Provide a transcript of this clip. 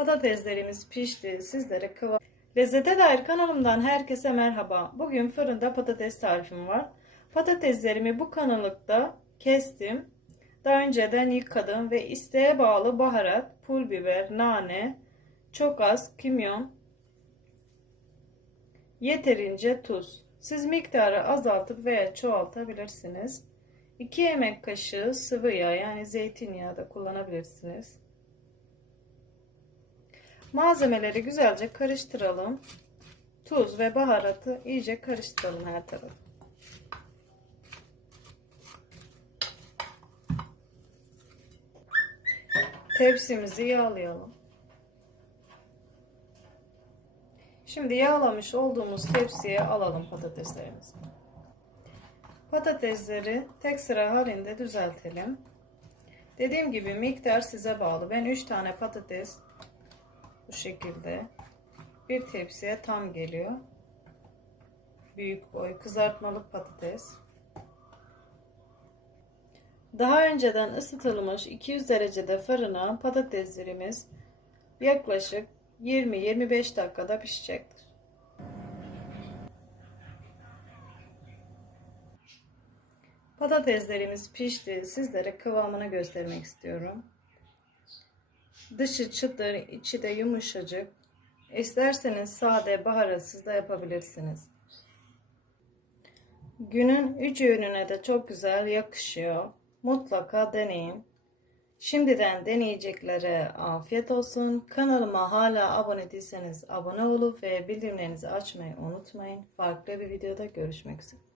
Patateslerimiz pişti. Sizlere kıvam... Lezzete dair kanalımdan herkese merhaba. Bugün fırında patates tarifim var. Patateslerimi bu kanalıkta kestim. Daha önceden yıkadım ve isteğe bağlı baharat, pul biber, nane, çok az kimyon, yeterince tuz. Siz miktarı azaltıp veya çoğaltabilirsiniz. 2 yemek kaşığı sıvı yağ yani zeytinyağı da kullanabilirsiniz. Malzemeleri güzelce karıştıralım. Tuz ve baharatı iyice karıştıralım her tarafı. Tepsimizi yağlayalım. Şimdi yağlamış olduğumuz tepsiye alalım patateslerimizi. Patatesleri tek sıra halinde düzeltelim. Dediğim gibi miktar size bağlı. Ben 3 tane patates bu şekilde bir tepsiye tam geliyor. Büyük boy kızartmalık patates. Daha önceden ısıtılmış 200 derecede fırına patateslerimiz yaklaşık 20-25 dakikada pişecektir. Patateslerimiz pişti. Sizlere kıvamını göstermek istiyorum. Dışı çıtır, içi de yumuşacık. İsterseniz sade, baharatsız da yapabilirsiniz. Günün üç öğününe de çok güzel yakışıyor. Mutlaka deneyin. Şimdiden deneyeceklere afiyet olsun. Kanalıma hala abone değilseniz abone olup ve bildirimlerinizi açmayı unutmayın. Farklı bir videoda görüşmek üzere.